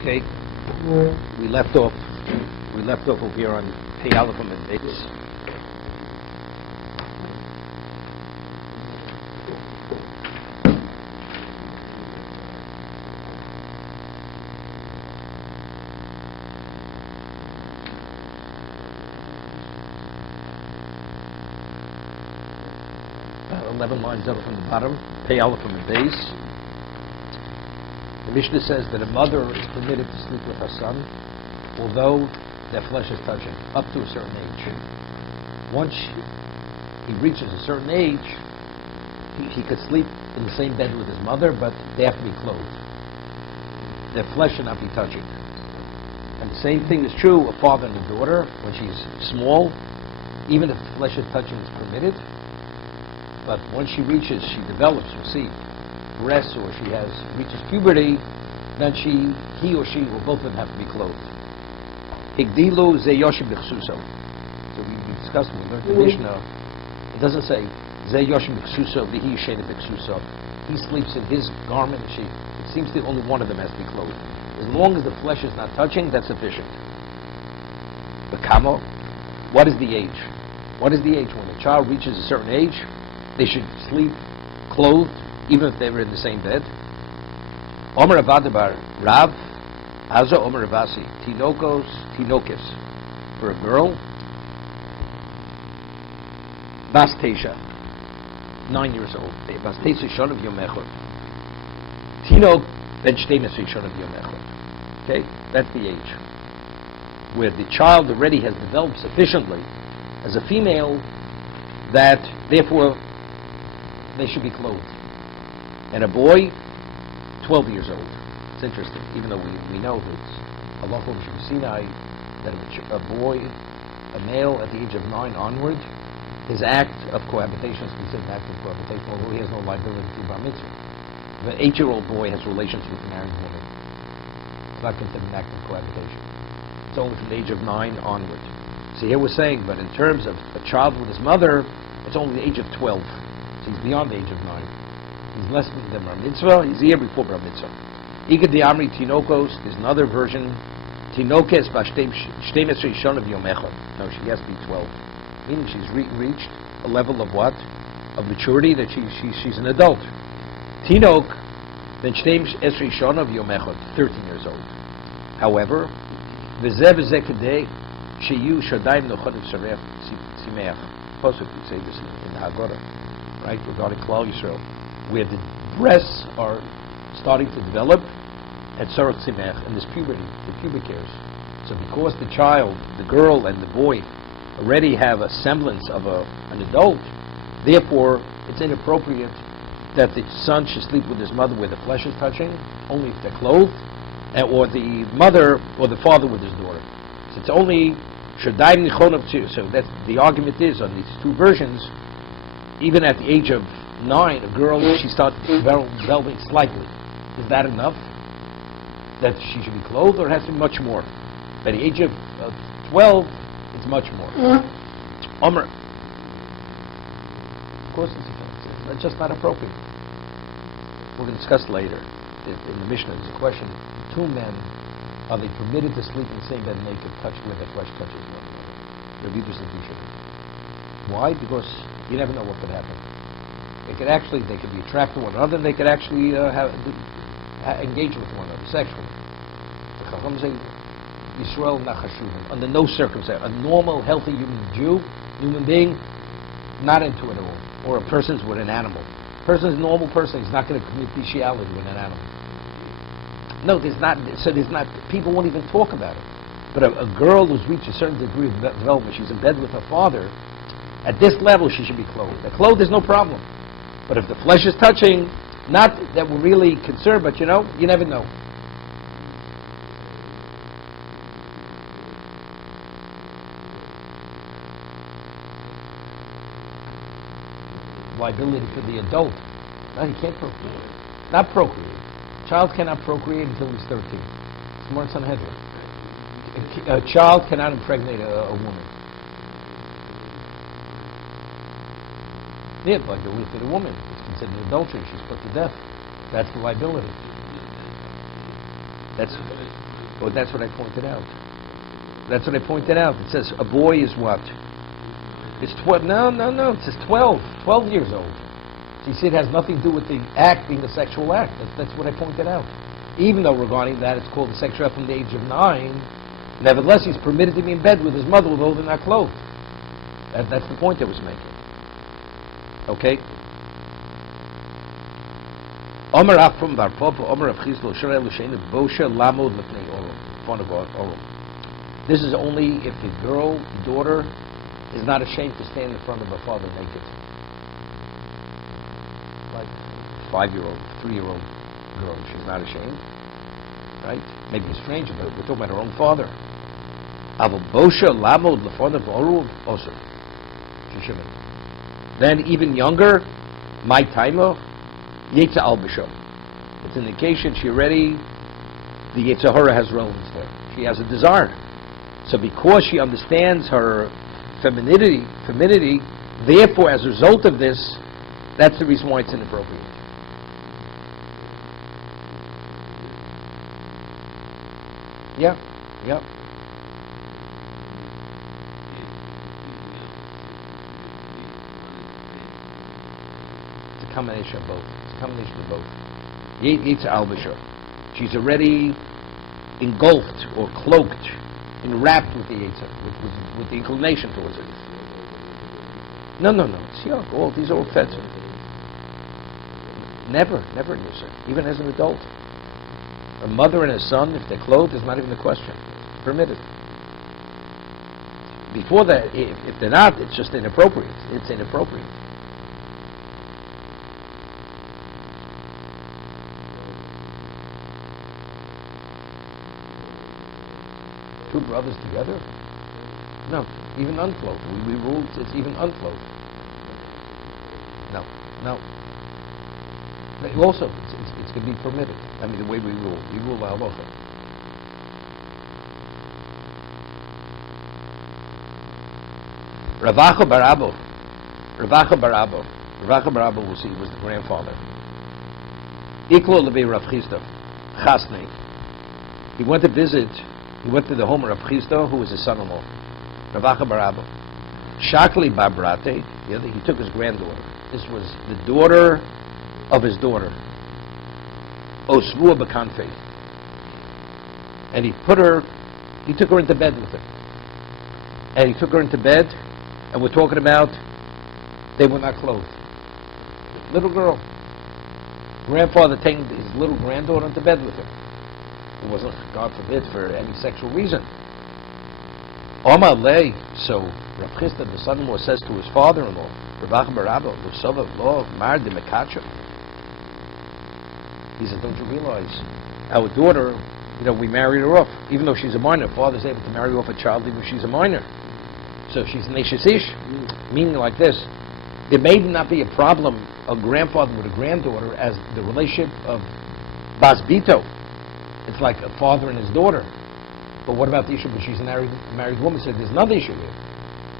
Okay, we left off over here on Pei Aleph and Beis. About 11 lines up from the bottom, Pei Aleph and Beis. The Mishnah says that a mother is permitted to sleep with her son, although their flesh is touching, up to a certain age. Once he reaches a certain age, he could sleep in the same bed with his mother, but they have to be clothed. Their flesh should not be touching. And the same thing is true of father and a daughter. When she's small, even if the flesh is touching is permitted, but once she develops, we'll see, breasts, or she reaches puberty, then he or she will both of them have to be clothed. Higdilu ze yoshim b'chsuso. So we discussed when we learned the Mishnah. It doesn't say ze yoshim b'chsuso v'hi yishena b'chsuso. He sleeps in his garment, and it seems that only one of them has to be clothed. As long as the flesh is not touching, that's sufficient. The kamo, what is the age? What is the age? When a child reaches a certain age, they should sleep clothed, even if they were in the same bed. Omer Avadabar Rav, Haza Omer Avasi, Tinokos, Tinokis. For a girl, Bas Tesha, 9 years old. Bas Tesha Shon of Yom Echad. Tinok Ben Shtemes Shon of Yom Echad. Okay, that's the age where the child already has developed sufficiently as a female that therefore they should be clothed. And a boy, 12 years old. It's interesting, even though we know that Allah Sinai, that a boy, a male at the age of 9 onward, his act of cohabitation is considered an act of cohabitation, although he has no liability to bar mitzvah. If an 8-year-old boy has relations with a married woman, it's not considered an act of cohabitation. It's only from the age of 9 onward. So here we're saying, but in terms of a child with his mother, it's only the age of 12. So he's beyond the age of 9. He's less than bar mitzvah. He's here before bar mitzvah. Igad the Amri Tinokos. There's another version. Tinokes b'shtemes shon of Yom Echad. No, she has to be 12. Meaning she's reached a level of what? Of maturity that she's an adult. Tinok ben shtem shon of Yom Echad, 13 years old. However, v'zeh kedei sheyu shadayim nochad tzarech simeach. Possibly we say this in the Haggadah, right? Regarding Klal Yisrael, where the breasts are starting to develop at Sarah Tzimech, and this puberty, the pubic hairs. So because the child, the girl and the boy already have a semblance of an adult, therefore it's inappropriate that the son should sleep with his mother where the flesh is touching, only if they're clothed, or the mother or the father with his daughter. So it's only Shadaim Nichonov too. So that's the argument is on these two versions, even at the age of 9, a girl, she starts developing slightly. Is that enough that she should be clothed, or it has to be much more? By the age of 12, it's much more. Omer. Of course it's just not appropriate. We're going to discuss later. In the Mishnah, there's a question. 2 men, are they permitted to sleep in the same bed naked, touched where their flesh touches one another? Why? Because you never know what could happen. They could be attracted to one another, and they could actually engage with one another sexually. The Chacham say, Yisrael nachashuvim, under no circumstance. A normal, healthy human being, not into it at all. Or a person's with an animal. A normal person is not going to commit bestiality with an animal. No, there's not. People won't even talk about it. But a girl who's reached a certain degree of development, she's in bed with her father, at this level she should be clothed. The clothed is no problem. But if the flesh is touching, not that we're really concerned, but you never know. Liability to the adult. No, he can't procreate. Not procreate. A child cannot procreate until he's 13. It's more Sanhedrin. A child cannot impregnate a woman. Yeah, like the with a woman, it's considered adultery. She's put to death. That's the liability. That's Well, that's what I pointed out. That's what I pointed out. It says a boy is what? It's 12. No. It says 12. 12 years old. So you see, it has nothing to do with the act being a sexual act. That's what I pointed out. Even though regarding that, it's called a sexual act from the age of 9. Nevertheless, he's permitted to be in bed with his mother, although they're not clothed. That's the point I was making. Okay? Omer Achrom Bar Papa, Omer Avchislo Shorel L'Shein Bosha Lamod L'Pnei Orom. Fun of Orom. This is only if the girl, the daughter, is not ashamed to stand in front of her father naked. Like 5-year-old, 3-year-old girl, she's not ashamed, right? Maybe a stranger, but we're talking about her own father. Aval Bosha Lamod L'Fanav Orom Osir. She shouldn't. Then even younger, my timer, Yetza Al B'Sho. It's an indication she already, the Yetza Hora has relevance there. She has a desire. So because she understands her femininity, therefore as a result of this, that's the reason why it's inappropriate. Yeah. It's a combination of both. Yetza Al B'Sho. She's already engulfed or cloaked, enwrapped with the Yetzer, with the inclination towards it. No. It's young. All these are all offensive. Never in Yisrael, even as an adult. A mother and a son, if they're clothed, is not even a question. Permitted. Before that, if they're not, it's just inappropriate. It's inappropriate. Two brothers together? No, even unclothed. We ruled it's even unclothed. No. But also, it's going to be permitted. I mean, the way we rule the halacha. Ravacha bar Abba, we'll see, was the grandfather. Equal to be Rav Chisda, Chasnei. He went to the home of Rav Chisda, who was his son-in-law. Ravacha bar Abba. Shakli bar Brate, he took his granddaughter. This was the daughter of his daughter. Osvua b'kanfei. And he took her into bed with him. And he took her into bed, and we're talking about they were not clothed. Little girl. Grandfather taking his little granddaughter into bed with him. It wasn't, God forbid, for any sexual reason. Omar lei. So Rav Chisda, the son-in-law, says to his father-in-law, Ravacha bar Abba, L'sova lo mar de mekatcha. He said, don't you realize our daughter, we married her off, even though she's a minor. Father's able to marry off a child even if she's a minor. So she's Neshes Ish, meaning like this. There may not be a problem, a grandfather with a granddaughter, as the relationship of Bas Bito. It's like a father and his daughter. But what about the issue when she's a married woman? So there's another issue here.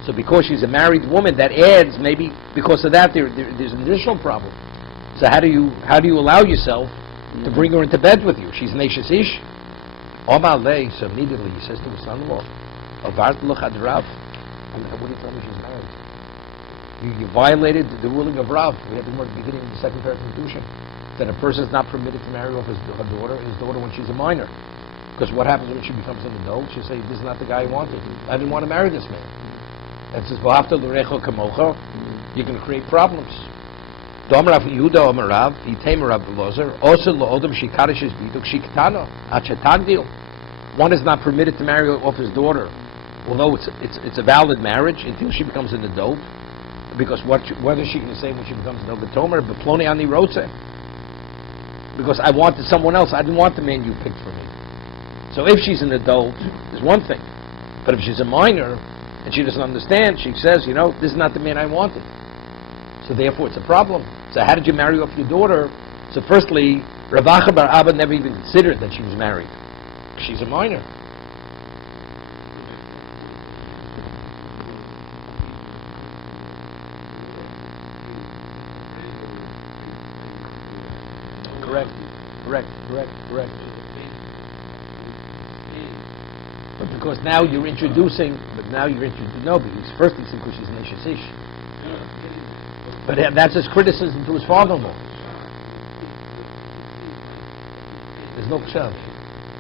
So because she's a married woman, that adds, maybe because of that, there's an additional problem. So how do you allow yourself to bring her into bed with you? She's Neshes Ish. Omar lei. So immediately he says to his son-in-law, Avart l'chad Rav. What do you tell me she's married? You violated the ruling of Rav. We had the word at the beginning of the second paragraph of kiddushin, that a person is not permitted to marry off his daughter when she's a minor. Because what happens when she becomes an adult? She'll say, this is not the guy I wanted. I didn't want to marry this man. And it says, V'hafta l'recho kamocha. You're going to create problems. Dom Rav Yehuda Omer Rav, Yitem Rav Lozer, also Lo'odom Shikarish is Biduk Shiktano, Achetagdil. One is not permitted to marry off his daughter, although it's a valid marriage until she becomes an adult. Because whether she can say when she becomes an adult, Tomer, Beplone Ani Rose. Because I wanted someone else. I didn't want the man you picked for me. So if she's an adult, there's one thing. But if she's a minor and she doesn't understand, she says, this is not the man I wanted. So therefore it's a problem. So how did you marry off your daughter? So firstly, Ravacha bar Abba never even considered that she was married. She's a minor. Correct. because now you're introducing, no, because first he said because she's Neshes Ish. But that's his criticism to his father-in-law. There's no kshav.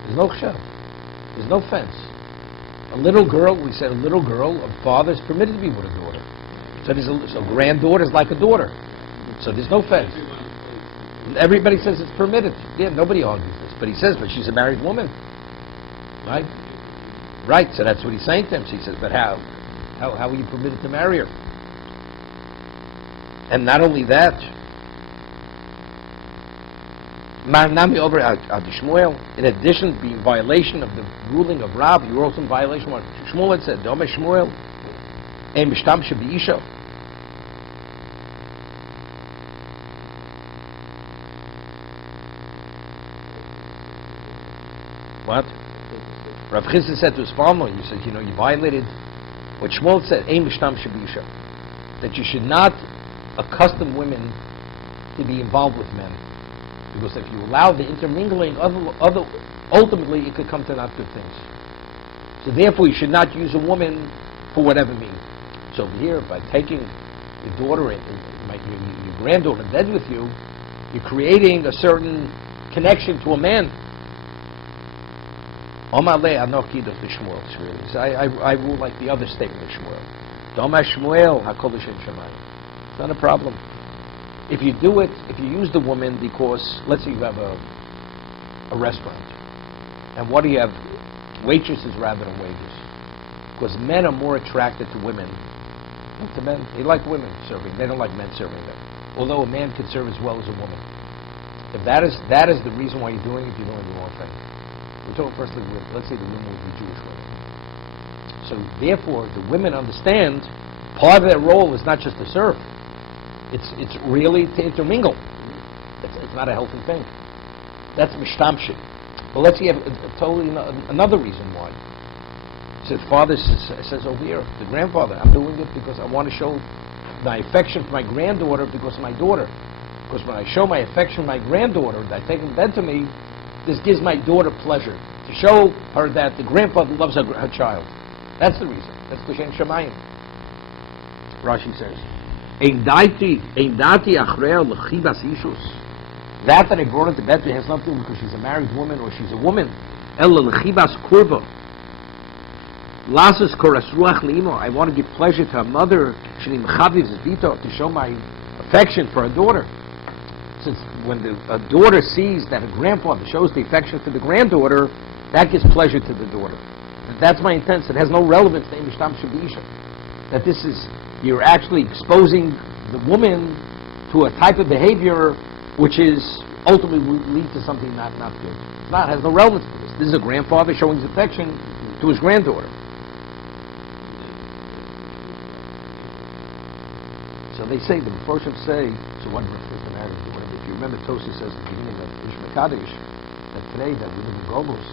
There's no fence. A little girl, we said a little girl, a father is permitted to be with a daughter. So granddaughter is like a daughter. So there's no fence. Everybody says it's permitted. Yeah, nobody argues this. But he says, but she's a married woman. Right? Right, so that's what he's saying to him. She says, but how? How are you permitted to marry her? And not only that, in addition to being in violation of the ruling of Rab, you're also in violation of what Shmuel had said, Dome Shmuel, Ein Mishtamshe B'Isha. What? Rav Chizda said to his father, he said, you violated what Shmuel said, Ein Mishtamshe B'Isha, that you should not accustom women to be involved with men. Because if you allow the intermingling, ultimately it could come to not good things. So therefore you should not use a woman for whatever means. So here, by taking your daughter and your granddaughter in bed with you, you're creating a certain connection to a man. So I rule like the other statement of Shmuel. It's not a problem. If you do it, if you use the woman because, let's say you have a restaurant, and what do you have? Waitresses rather than waiters. Because men are more attracted to women than to men. They like women serving. They don't like men serving them. Although a man can serve as well as a woman. If that is the reason why you're doing it, you're doing the wrong thing. We're talking firstly, let's say the women would be Jewish women. So therefore, the women understand part of their role is not just to serve. It's really to intermingle. It's not a healthy thing. That's mishtamshik. But let's see another reason why. So the father says over here, the grandfather, I'm doing it because I want to show my affection for my granddaughter because of my daughter. Because when I show my affection for my granddaughter, I take in bed to me, this gives my daughter pleasure. To show her that the grandfather loves her child. That's the reason. That's the Shem Shemayim. Rashi says, that I brought into bed has nothing to do because she's a married woman or she's a woman. I want to give pleasure to her mother to show my affection for her daughter. Since when a daughter sees that a grandfather shows the affection to the granddaughter, that gives pleasure to the daughter. And that's my intent. It has no relevance to Mishtam Shabisha. That this is, you're actually exposing the woman to a type of behavior which is ultimately will lead to something not good. It has no relevance to this. This is a grandfather showing his affection to his granddaughter. So they say, the Mephoshim say, so what is the matter? If you remember, Tosi says at the beginning of Ish Mekadesh, that today that we live in Gogos,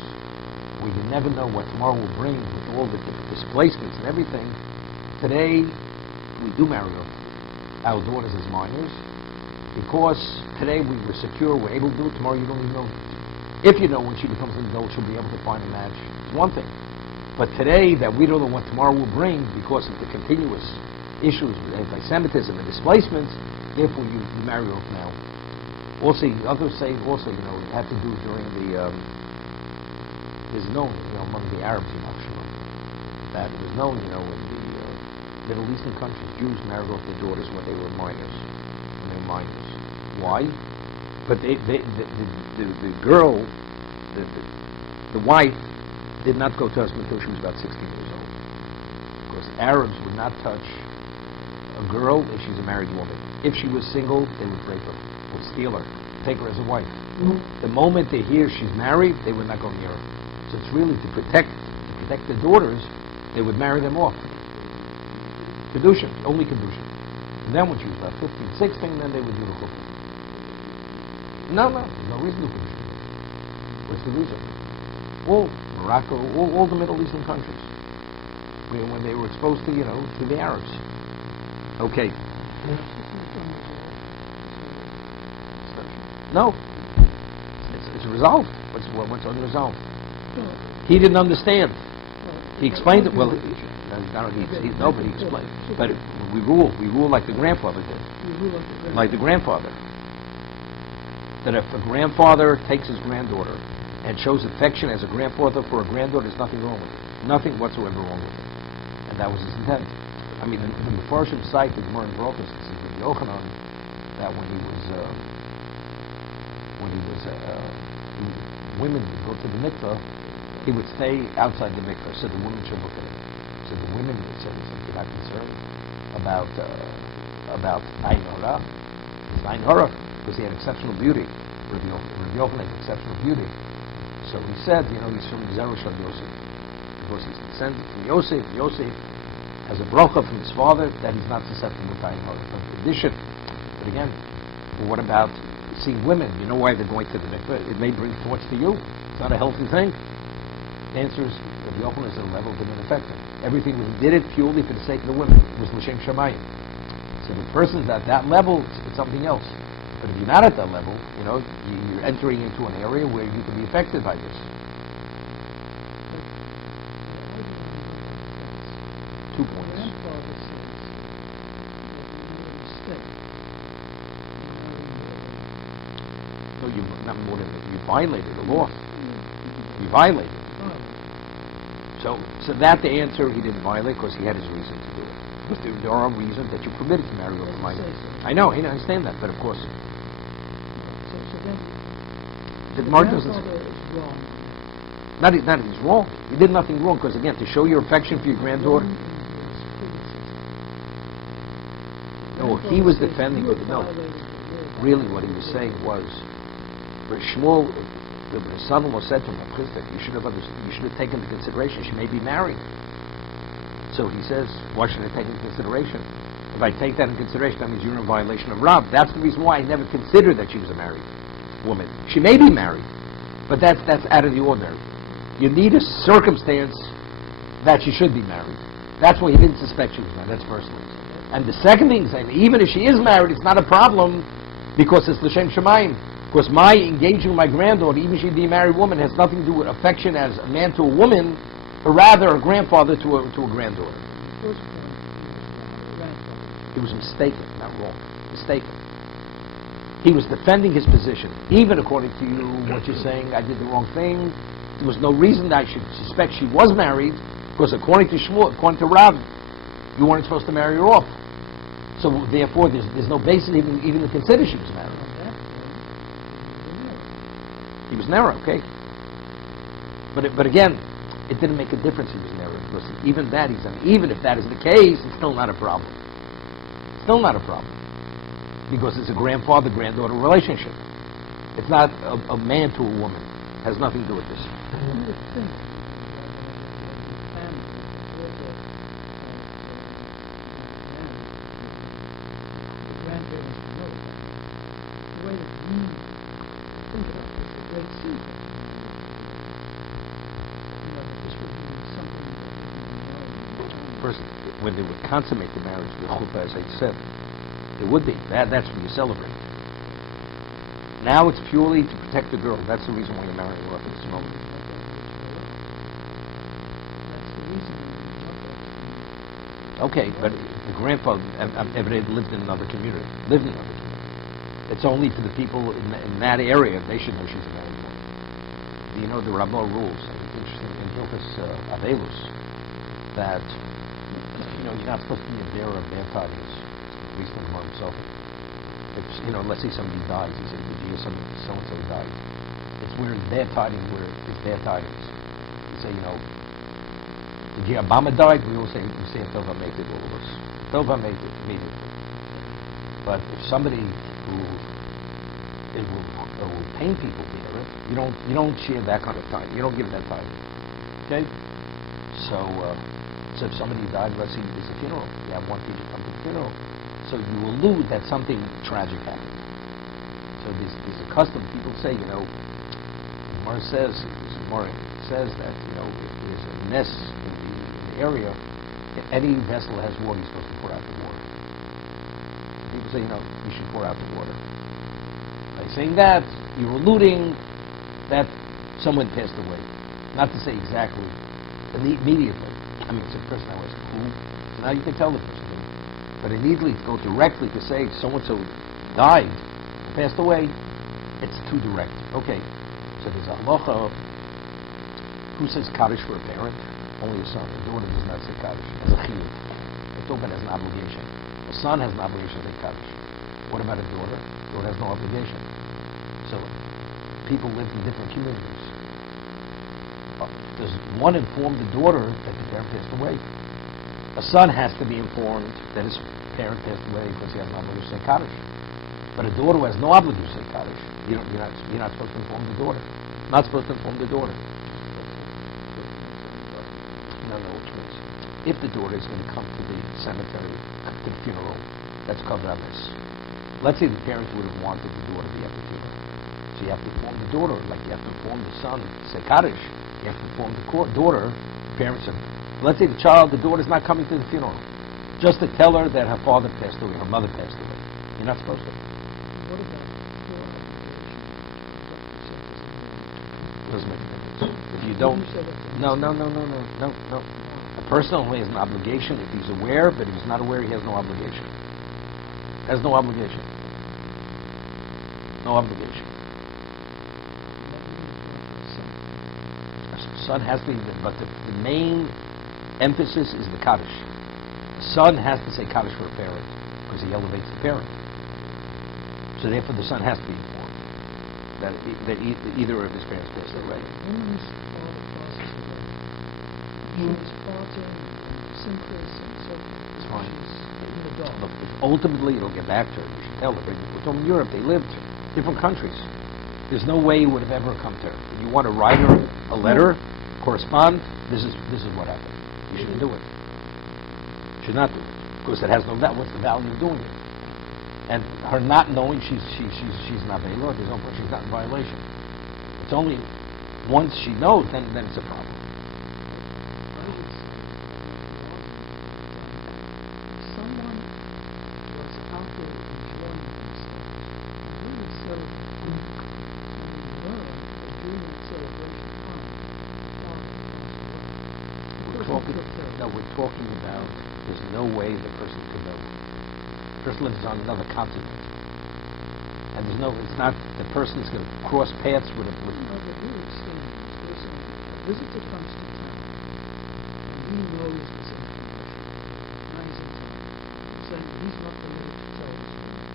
we can never know what tomorrow will bring with all the displacements and everything. Today, we do marry our daughters as minors, because today we were secure, we're able to do it. Tomorrow you don't even know. If you know when she becomes an adult, she'll be able to find a match. It's one thing. But today, that we don't know what tomorrow will bring because of the continuous issues with anti-Semitism and displacements, therefore you marry off now. Also, others say also, it had to do during the, there's known, among the Arabs in Ashkelon, that it was known, in the Middle Eastern countries, Jews married off their daughters when they were minors. Why? But the girl, the wife, did not go to husband until she was about 16 years old. Because Arabs would not touch a girl if she's a married woman. If she was single, they would rape her, or steal her, take her as a wife. The moment they hear she's married, they would not go near her. So it's really to protect their daughters, they would marry them off. Kiddushin, only kiddushin. And then when she was about 15, 16, then they would do the chupah. No reason to kiddushin. What's the reason? All Morocco, all the Middle Eastern countries, when they were exposed to, to the Arabs. Okay. No. It's resolved. What's unresolved? He didn't understand. He explained it. Well, nobody explained. But we rule like the grandfather did. Like the grandfather. That if a grandfather takes his granddaughter and shows affection as a grandfather for a granddaughter, there's nothing wrong with it. Nothing whatsoever wrong with it. And that was his intent. I mean, the parshas cite the Gemara in Brachos, it says that Yochanan, that when women would go to the mikveh, he would stay outside the mikveh, so the women should look at him. So the women would say, "You're not concerned about Ayin Hara." It's Ayin Hara because he had exceptional beauty. Rabbi Yochanan had exceptional beauty. So he said, he's from Zerush of Yosef because he's descended from Yosef. Yosef has a bracha from his father that he's not susceptible to Ayin Hara. But condition. But again, what about seeing women? You know why they're going to the mikveh? It may bring thoughts to you. It's not a healthy thing. The answer is Rabbi Yochanan is at a level of ineffective. Everything he did it purely for the sake of the women. It was l'shem shamayim. So the person's at that level, it's something else. But if you're not at that level, you're entering into an area where you can be affected by this. 2 points. No, you violated the law. You violated. So that the answer, he didn't violate because he had his reason to do it. Because there are reasons that you're permitted to marry over minor. I know, I understand that, but of course. The Gemara doesn't say. Not he's wrong. You did nothing wrong because again, to show your affection for your granddaughter. No, he was defending it. No, really, what he was saying was, for Shmuel, the son-in-law said to him, you should have taken into consideration she may be married. So he says, why should I take into consideration? If I take that into consideration, that means you're in violation of Rav. That's the reason why I never considered that she was a married woman. She may be married, but that's out of the ordinary. You need a circumstance that she should be married. That's why he didn't suspect she was married. That's first thing. And the second thing is, even if she is married, it's not a problem because it's l'shem shamayim. Because my engaging my granddaughter, even if she be a married woman, has nothing to do with affection as a man to a woman, or rather a grandfather to a granddaughter. He was mistaken, not wrong. Mistaken. He was defending his position. Even according to you, what you're saying, I did the wrong thing. There was no reason that I should suspect she was married, because according to Shmuel, according to Rav, you weren't supposed to marry her off. So therefore, there's no basis even to consider she was married. He was narrow, okay? But again, it didn't make a difference he was narrow, because even if that is the case, it's still not a problem. Still not a problem. Because it's a grandfather-granddaughter relationship. It's not a man to a woman. It has nothing to do with this. First, when they would consummate the marriage, the chuppah, as I said, it would be. That's when you celebrate. Now it's purely to protect the girl. That's the reason why you're marrying her up at this moment. Okay, but the grandfather lived in another community. It's only for the people in that area, they should know she's a married woman. You know the Rabbah rules, interesting, in Hilchos Avelus, that you're not supposed to be a bearer of bad tidings, at least in the Gemara itself. Let's say somebody dies, he says, did you hear so-and-so died? It's where it's bad tidings, where it's bad tidings. You say, did you hear Obama died? We say Tova made it, all of us. Tova made it, immediately. But if somebody who will pain people to hear it, you don't share that kind of time. You don't give that time. Okay? So if somebody died, let's say there's a funeral, you have one teacher come to the funeral, so you allude that something tragic happened. So there's a custom. People say, Gemara says that if there's a mess in the area, if any vessel has water, you're supposed to pour out the water. People say, you should pour out the water. By saying that, you're alluding that someone passed away. Not to say exactly immediately. I mean, it's a person that was cool. So now you can tell the person. But immediately to go directly to say so-and-so died, passed away, it's too direct. Okay, so there's a halacha. Who says kaddish for a parent? Only a son. The daughter does not say kaddish. As a chiyuv. The daughter has an obligation. A son has an obligation to say kaddish. What about a daughter? The daughter has no obligation. So people live in different communities. Does one inform the daughter that the parent passed away? A son has to be informed that his parent passed away because he has an obligation to say kaddish. But a daughter who has no obligation to say kaddish, you're not supposed to inform the daughter. Not supposed to inform the daughter. No, which means if the daughter is going to come to the cemetery, to the funeral, that's covered on this. Let's say the parents would have wanted the daughter to be at the funeral. So you have to inform the daughter, like you have to inform the son to say kaddish. You have to inform the daughter, parents are. Let's say the daughter's not coming to the funeral, just to tell her that her father passed away, her mother passed away. You're not supposed to. What about your obligation? Doesn't make a difference. If you don't, no. A person only has an obligation if he's aware, but if he's not aware, he has no obligation. Has no obligation. No obligation. Son has to be, but the main emphasis is the kaddish. The son has to say kaddish for a parent because he elevates the parent. So therefore, the son has to be informed that either of his parents passed away. When is all the process of life? She's parting and synchronous and so forth. It's fine. She's in the dark. Look, ultimately, it'll get back to her. You should tell her. We're talking Europe. They lived different countries. There's no way it would have ever come to her. If you want to write her a letter, correspond. This is what happened. You shouldn't do it. You should not do it because it has no value. What's the value of doing it? And her not knowing she's not Ve'ilot, there's no point. She's not in violation. It's only once she knows, then it's a problem. Someone was out there enjoying themselves, really celebrating, and learned that during that celebration time, we're talking about there's no way the person could know. The person lives on another continent. And it's not, the person is going to cross paths with a... No, but here it's saying, a visitor comes to town, and he knows this information. Now he's in town. Saying he's not permitted to tell his wife.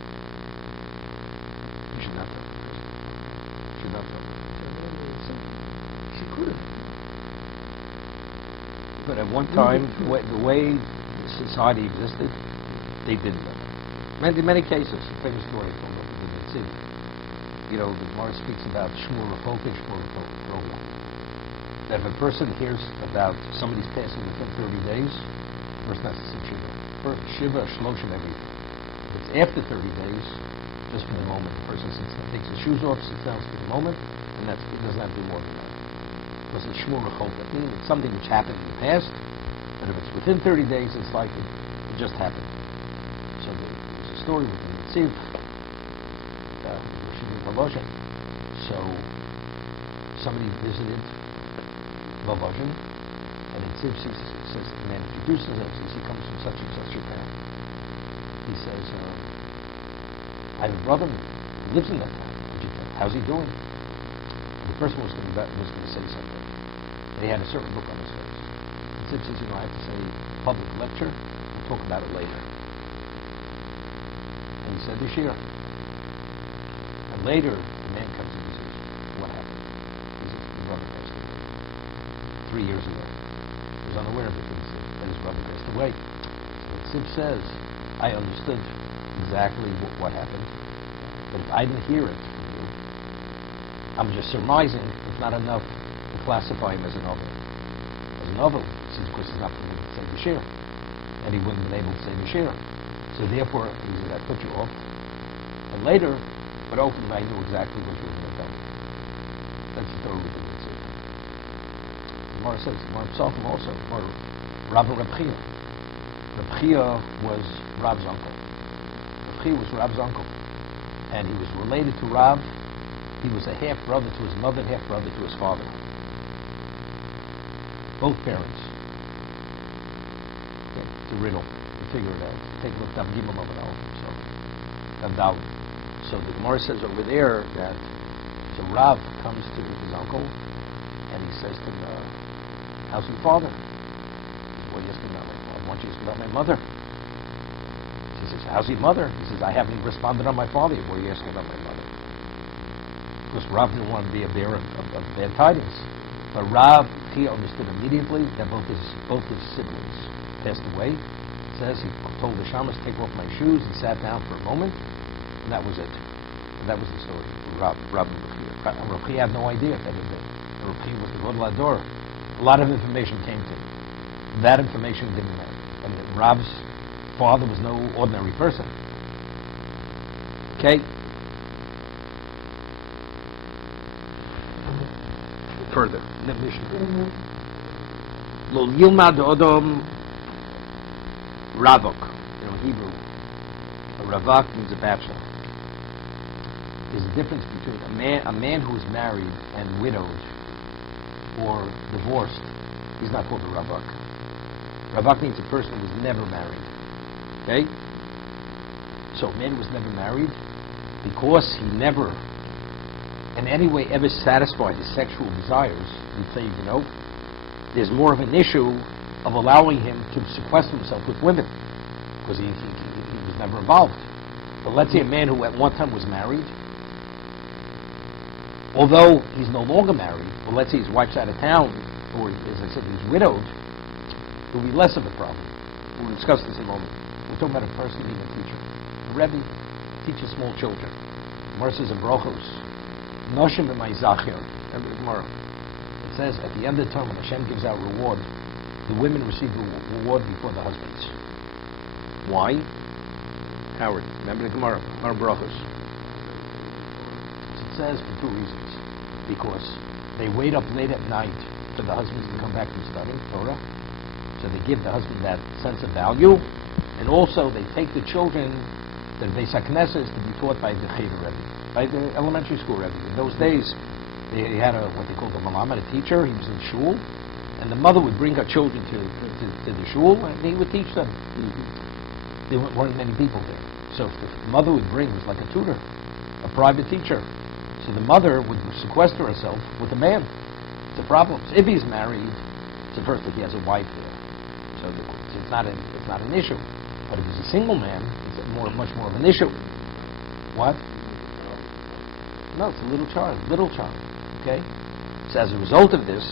You should not tell the person. You should not tell the person. She could have. But at one time, the way society existed, they didn't know. In many cases, a famous story from what we didn't see. You know, the Gemara speaks about Shmur Rechok and Shmur Rechok. That if a person hears about somebody's passing within 30 days, the person has to sit Shiva. First, Shiva, Shloshim every day. If it's after 30 days, just for the moment, the person sits down, takes his shoes off, sits down for the moment, and it doesn't have to do more than that. Because it's Shmur Rechok. That means it's something which happened in the past, but if it's within 30 days, it's like it just happened. So there's a story with the Nitziv, so somebody visited Babazhin, and Nitziv says the man introduces himself, he comes from such and such a town. He says, I have a brother who lives in that town. How's he doing? And the person was going to say something. And he had a certain look on his face. Nitziv says, I have to say public lecture, we'll talk about it later. And he said, Yeshira. And later, the man comes in and says, what happened? He says, his brother passed away 3 years ago. He was unaware of it, that his brother passed away. So Nitziv says, I understood exactly what happened, but if I didn't hear it from you, I'm just surmising it's not enough to classify him as a novel. As a novel, since of course he's not permitted to say Bashir, and he wouldn't have been able to say Bashir. So therefore, he said, I put you off. And later, but ultimately I knew exactly what you were going to tell me. That's the Torah we did. Gemara says, Gemara Psalm also, Rav and Reb Chia. Reb Chia was Rav's uncle. Reb Chia was Rav's uncle. And he was related to Rav. He was a half-brother to his mother, half-brother to his father. both parents. Okay, it's a riddle. You figure it out. Take a look at Gimel of it. So the Gemara says over there that so Rav comes to his uncle and he says to him, how's your father? Well, yes, I want you to ask about my mother. He says, how's your mother? He says, I haven't even responded on my father. What are you asking about my mother? Because Rav didn't want to be a bearer of bad tidings. But Rav, he understood immediately that both his siblings passed away. It says he told the shamas, take off my shoes. He sat down for a moment, and that was it. And that was the story. Rav and Ruchi had no idea that Ruchi was the Gadol Hador. A lot of information came to him. That information didn't know. And Rav's father was no ordinary person. Okay? Further. Lo yilmad odom ravok. Hebrew. A ravak means a bachelor. There's a difference between a man who is married and widowed or divorced. He's not called a ravak. Ravak means a person who was never married. Okay? So a man who was never married, because he never in any way ever satisfied his sexual desires, we say, there's more of an issue of allowing him to sequester himself with women, because he was never involved. But let's say a man who at one time was married, although he's no longer married, but let's say his wife's out of town, or as I said, he's widowed, it will be less of a problem. We'll discuss this in a moment. We're talking about a person being a teacher. The Rebbe teaches small children. Gemara says in Brochos, Noshim b'ma'izachir. Remember the Gemara. It says at the end of the term when Hashem gives out reward, the women receive the reward before the husbands. Why? Howard, remember the Gemara, Brochos. It says for two reasons. Because they wait up late at night for the husbands to come back from studying Torah. So they give the husband that sense of value. And also they take the children, the Beis HaKnesses, to be taught by the Cheder Rebbe, by the elementary school Rebbe. In those days, they had what they called a malamed, a teacher. He was in shul. And the mother would bring her children to the shul and he would teach them. There weren't many people there. So if the mother would bring, it was like a tutor, a private teacher. So the mother would sequester herself with a man. It's a problem. So if he's married, so first if he has a wife there, so it's not an issue. But if he's a single man, it's much more of an issue. What? No, it's a little child. Okay. So as a result of this,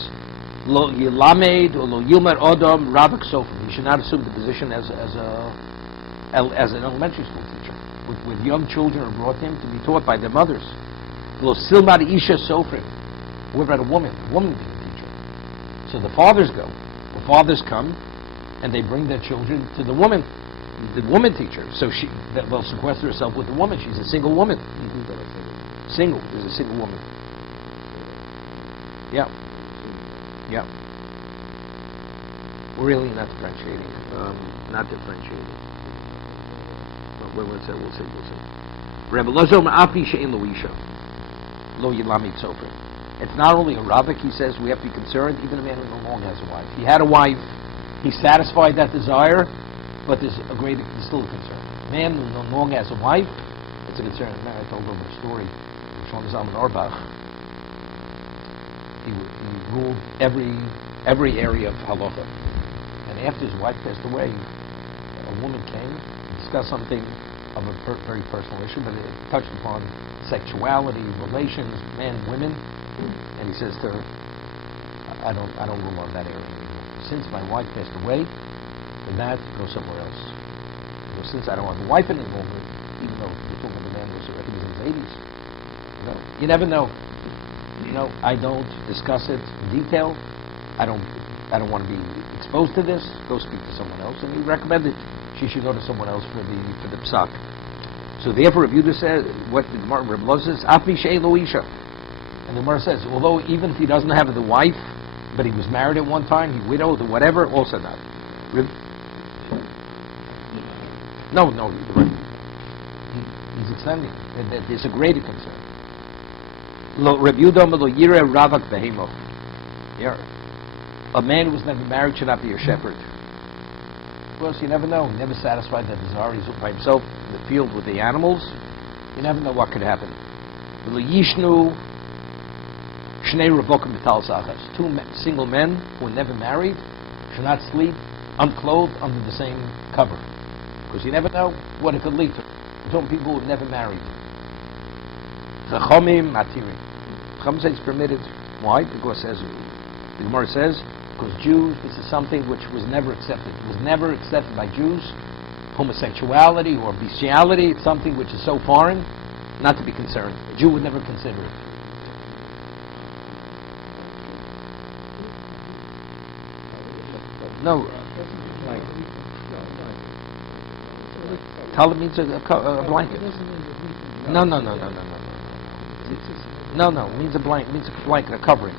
lo yilamed or lo yilmer odom ravak sofim. He should not assume the position as an elementary school teacher. With young children are brought in to be taught by their mothers. Lo silmad isha sofrim. Whoever had a woman being a teacher. So the fathers go. The fathers come, and they bring their children to the woman teacher. So they'll sequester herself with the woman. She's a single woman. Single is a single woman. Yeah. We're really not differentiating. We'll see. Rebbe Lozo ma'afi she'en loisha lo yilamid sofer. It's not only a ravik, he says, we have to be concerned, even a man who no longer has a wife. He had a wife, he satisfied that desire, but there's still a concern. A man who no longer has a wife, it's a concern. I told over a story from Shlomo Zalman Auerbach. He ruled every area of halacha. And after his wife passed away, a woman came to discuss something of a very personal issue, but it touched upon sexuality, relations, men and women. And he says to her, I don't rule on that area anymore. Since my wife passed away, for that, go somewhere else. Since I don't have a wife any longer, even though we're talking about the man who was in his 80s, you never know. I don't discuss it in detail. I don't want to be exposed to this. Go speak to someone else. And he recommended she should go to someone else for the psak. So therefore, Rabbi Yehuda says, what the Gemara Rabbi Lo says, Afi she'en lo isha. And the Gemara says, although even if he doesn't have the wife, but he was married at one time, he widowed or whatever, also not. No, you're right. He's extending. There's a greater concern. Lo Rabbi Yehuda lo yireh ravak behemo. A man who was never married should not be a shepherd. Well, you never know. He never satisfied that desire. He's by himself in the field with the animals. You never know what could happen. Two single men who are never married should not sleep unclothed under the same cover. Because you never know what it could lead to. Some people who are never married. Chachomim matiri. Chacham says it's permitted. Why? Because the Gemara says, because Jews, this is something which was never accepted. It was never accepted by Jews. Homosexuality or bestiality, it's something which is so foreign, not to be concerned. A Jew would never consider it. No. Talmud means a blanket. No. No, it means a blanket. Means a blanket, a covering.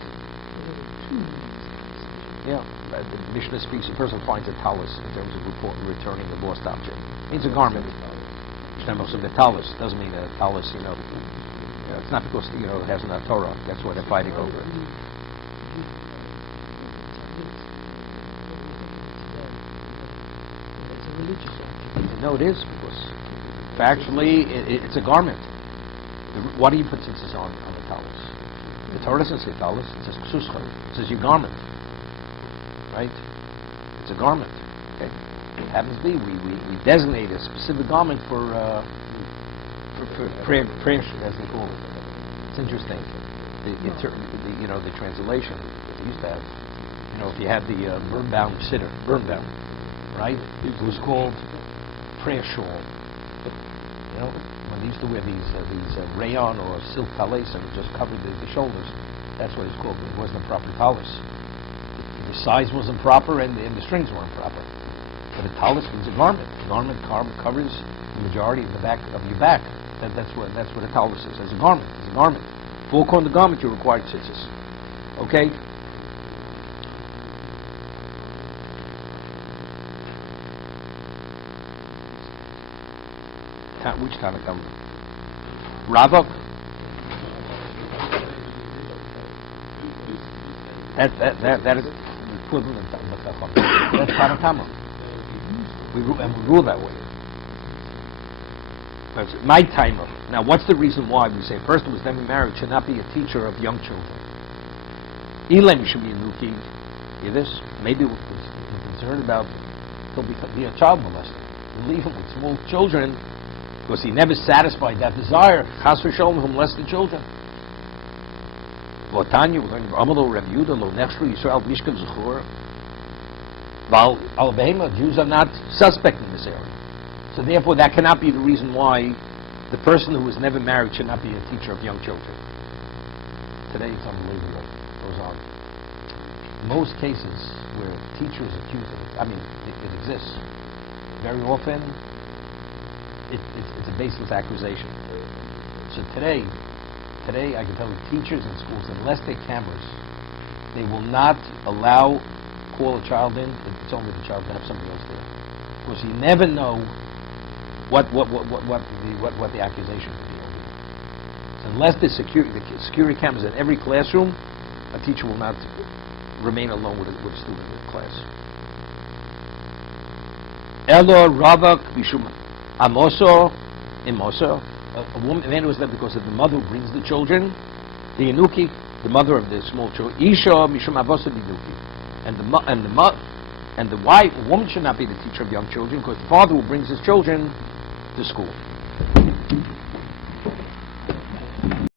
Yeah, the Mishnah speaks. A person finds a talus in terms of returning the lost object. It means a garment. The talus doesn't mean a talus. It's not because it has no Torah. That's why they're fighting over it. No, it is because factually it's a garment. What do you put tzitzis on the talus? The Torah doesn't say talus. It says ksuscha. It says your garment. Right? It's a garment. Okay. It happens to be we designate a specific garment for prayer, as they call it. It's interesting. The translation that they used to have. If you had the burnbound sitter, right? It was called prayer shawl. When they used to wear these rayon or silk talais and it just covered the shoulders, that's what it's called. It wasn't a proper talus. The size wasn't proper and the strings weren't proper. But a talus means a garment. A garment covers the majority of the back of your back. That's what a talus is. It's a garment. It's a garment. To walk on the garment, you're required tzitzis. Okay. Which kind of garment? Ravok. That is equivalent of that's Paratama. We rule that way. That's my timer. Now, what's the reason why we say a person who was never married should not be a teacher of young children? Elam should be a nuki. Hear this? Maybe we're concerned about he'll be a child molester. You leave him with small children because he never satisfied that desire. Chas v'sholom, he'll molest the children. Tanya, we're going to Amalo Rabbi Yehuda Lo Nechshru Yisrael Mishkan Zechur. Val Al Behema, Jews are not suspect in this area. So therefore, that cannot be the reason why the person who was never married should not be a teacher of young children. Today, it's unbelievable. It goes on. Most cases where teachers accuse it exists. Very often, it's a baseless accusation. So today I can tell you teachers in schools, unless they're cameras, they will not call a child in and tell me the child can have somebody else there, because you never know what the accusation could be. So unless the security cameras in every classroom, a teacher will not remain alone with a student in the class. Elo Ravak Bishum Amoso Imoso. A man who is there because of the mother who brings the children, the Yanuki, the mother of the small children, Isha Mishum Avosa Binuki, and the wife, a woman should not be the teacher of young children because the father who brings his children to school.